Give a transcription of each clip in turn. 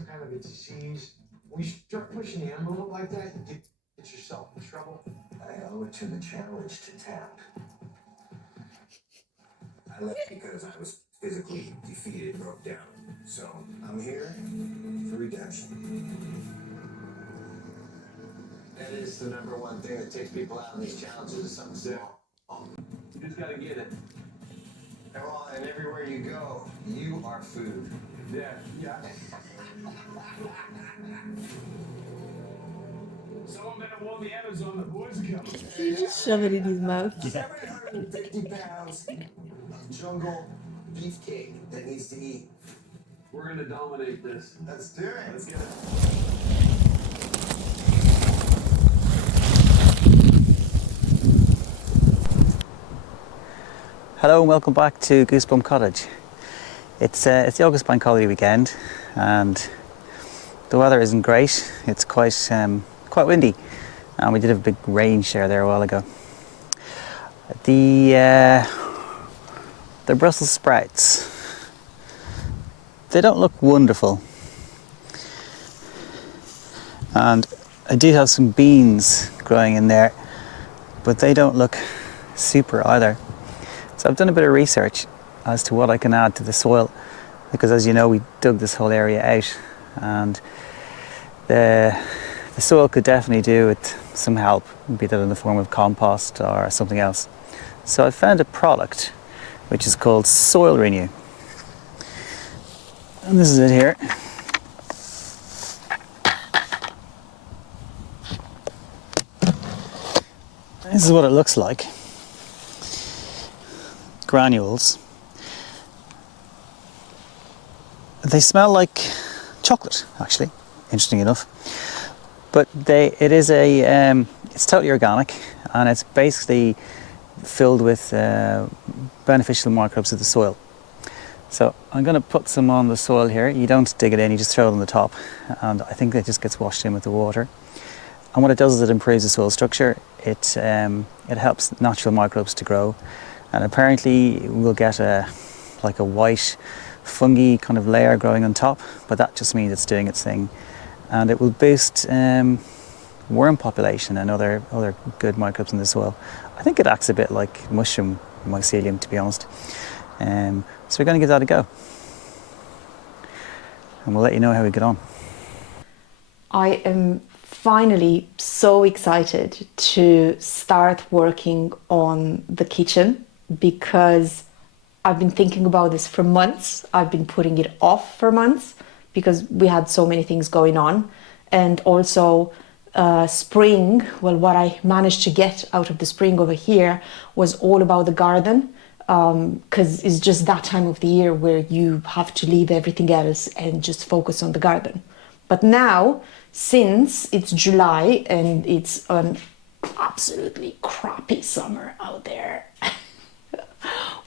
some kind of a disease. When you start pushing the envelope like that, you get yourself in trouble. I owe it to the challenge to tap. I left because I was physically defeated, broke down. So I'm here for redemption. That is the number one thing that takes people out of these challenges is something simple. You just gotta get it. And everywhere you go, you are food. Yeah. Someone better warn the Amazon the boys are coming. You just shove it in his mouth. 750 pounds of jungle beefcake that needs to eat. We're gonna dominate this. Let's do it. Let's get it. Hello and welcome back to Goosebump Cottage. It's the August Bank Holiday weekend and the weather isn't great. It's quite windy and we did have a big rain share there a while ago. The Brussels sprouts, they don't look wonderful, and I do have some beans growing in there, but they don't look super either. So I've done a bit of research as to what I can add to the soil, because as you know, we dug this whole area out and the soil could definitely do with some help, be that in the form of compost or something else. So I found a product which is called Soil Renew. And this is it here. This is what it looks like. Granules. They smell like chocolate, actually, interesting enough. But it's totally organic, and it's basically filled with beneficial microbes of the soil. So I'm going to put some on the soil here. You don't dig it in, you just throw it on the top, and I think it just gets washed in with the water. And what it does is it improves the soil structure. It helps natural microbes to grow, and apparently we'll get a white fungi kind of layer growing on top, but that just means it's doing its thing, and it will boost worm population and other good microbes in the soil. I think it acts a bit like mushroom mycelium, to be honest. So we're going to give that a go, and we'll let you know how we get on. I am finally so excited to start working on the kitchen, because I've been thinking about this for months. I've been putting it off for months because we had so many things going on. And also spring, well, what I managed to get out of the spring over here was all about the garden, because it's just that time of the year where you have to leave everything else and just focus on the garden. But now, since it's July and it's an absolutely crappy summer out there,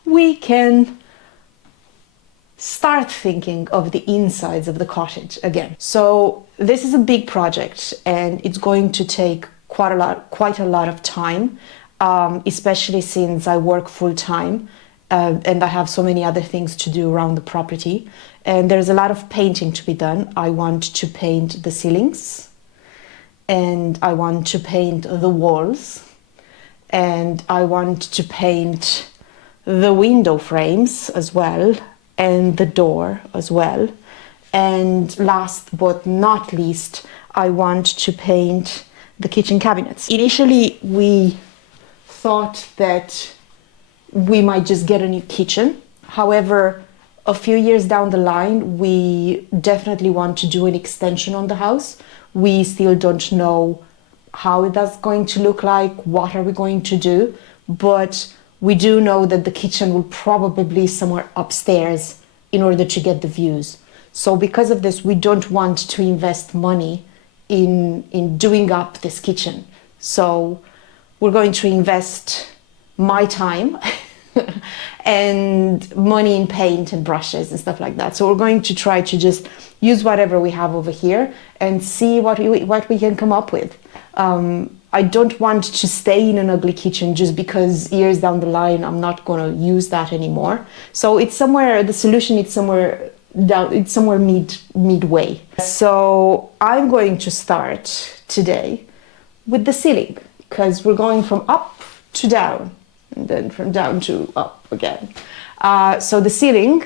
we can start thinking of the insides of the cottage again. So this is a big project, and it's going to take quite a lot of time, especially since I work full time and I have so many other things to do around the property. And there's a lot of painting to be done. I want to paint the ceilings, and I want to paint the walls, and I want to paint the window frames as well, and the door as well. And last but not least, I want to paint the kitchen cabinets. Initially, we thought that we might just get a new kitchen. However, a few years down the line, we definitely want to do an extension on the house. We still don't know how that's going to look like, what are we going to do, but we do know that the kitchen will probably be somewhere upstairs in order to get the views. So because of this, we don't want to invest money in doing up this kitchen. So we're going to invest my time and money in paint and brushes and stuff like that. So we're going to try to just use whatever we have over here and see what we can come up with. I don't want to stay in an ugly kitchen just because years down the line I'm not going to use that anymore. So it's somewhere, the solution is somewhere down, it's somewhere midway. So I'm going to start today with the ceiling, because we're going from up to down and then from down to up again. So the ceiling,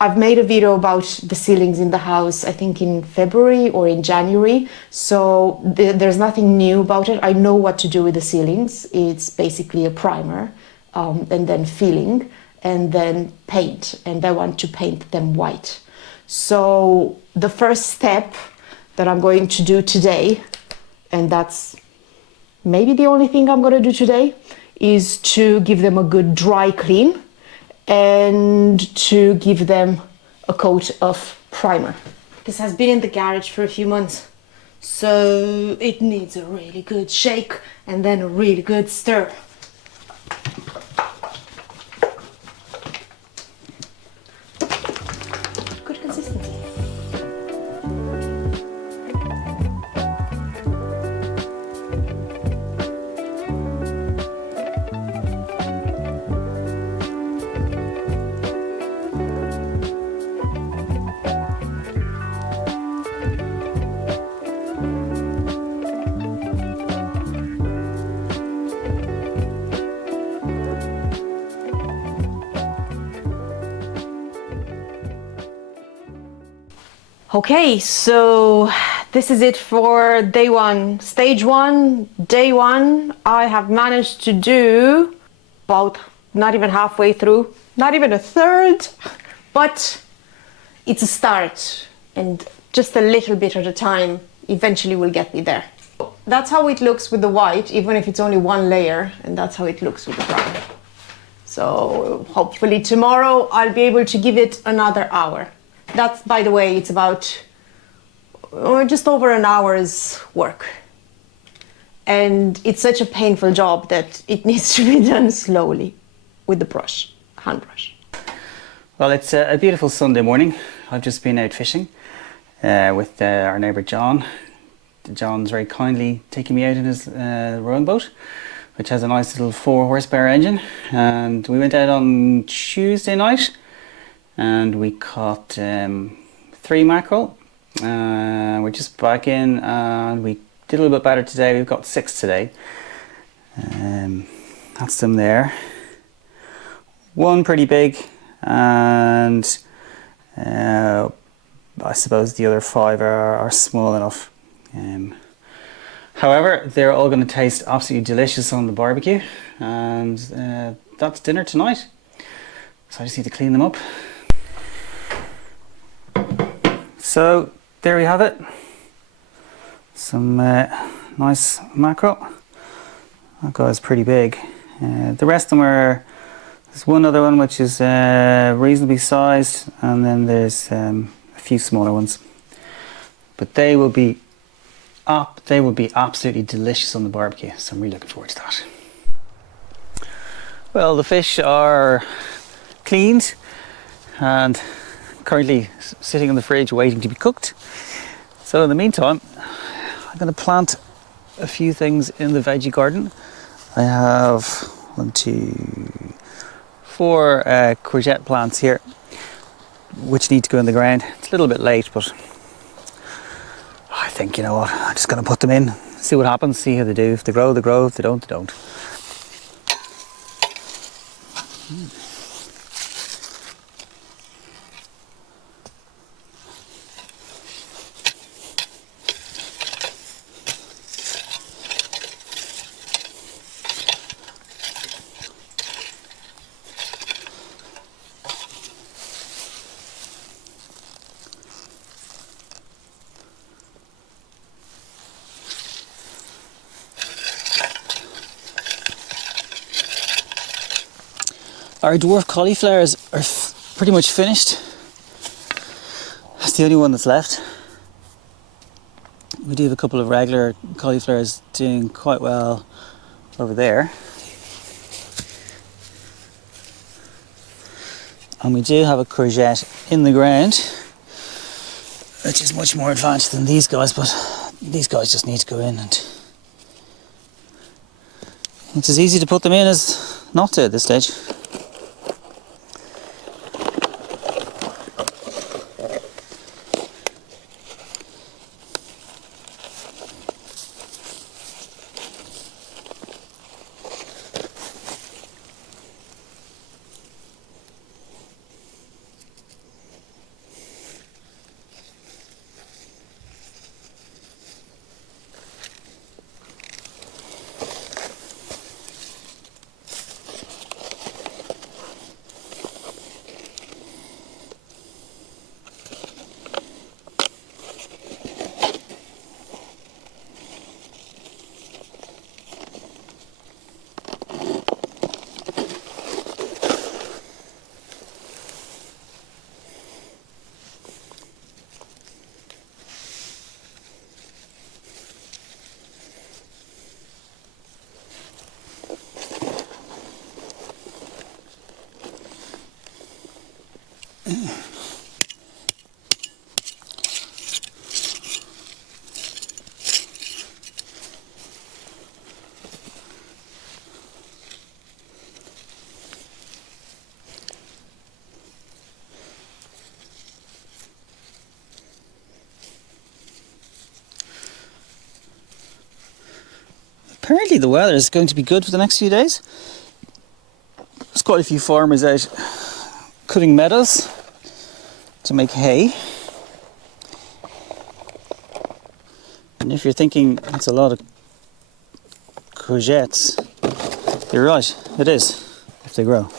I've made a video about the ceilings in the house, I think in February or in January. So there's nothing new about it. I know what to do with the ceilings. It's basically a primer, and then filling, and then paint. And I want to paint them white. So the first step that I'm going to do today, and that's maybe the only thing I'm going to do today, is to give them a good dry clean and to give them a coat of primer. This has been in the garage for a few months, so it needs a really good shake and then a really good stir. Good consistency. Okay, so this is it for day one. Stage one, day one, I have managed to do about not even halfway through, not even a third, but it's a start, and just a little bit at a time eventually will get me there. That's how it looks with the white, even if it's only one layer, and that's how it looks with the brown. So hopefully tomorrow I'll be able to give it another hour. That's, by the way, it's about just over an hour's work. And it's such a painful job that it needs to be done slowly with the brush, hand brush. Well, it's a beautiful Sunday morning. I've just been out fishing with our neighbour John. John's very kindly taking me out in his rowing boat, which has a nice little 4 horsepower engine. And we went out on Tuesday night and we caught 3 mackerel. We're just back in and we did a little bit better today. We've got 6 today. That's them there. 1 pretty big, and I suppose the other 5 are small enough. However, they're all going to taste absolutely delicious on the barbecue, and that's dinner tonight. So I just need to clean them up. So there we have it. Some nice mackerel. That guy's pretty big. The rest of them are, there's one other one which is reasonably sized, and then there's a few smaller ones. But they will be absolutely delicious on the barbecue, so I'm really looking forward to that. Well, the fish are cleaned and currently sitting in the fridge waiting to be cooked. So in the meantime, I'm going to plant a few things in the veggie garden. I have 1, 2, 4 courgette plants here, which need to go in the ground. It's a little bit late, but I think, you know what, I'm just going to put them in, see what happens, see how they do. If they grow, they grow. If they don't, they don't. Our dwarf cauliflowers are pretty much finished. That's the only one that's left. We do have a couple of regular cauliflowers doing quite well over there. And we do have a courgette in the ground, which is much more advanced than these guys, but these guys just need to go in, and it's as easy to put them in as not to at this stage. apparently the weather is going to be good for the next few days. There's quite a few farmers out cutting meadows to make hay. And if you're thinking that's a lot of courgettes, you're right, it is, if they grow.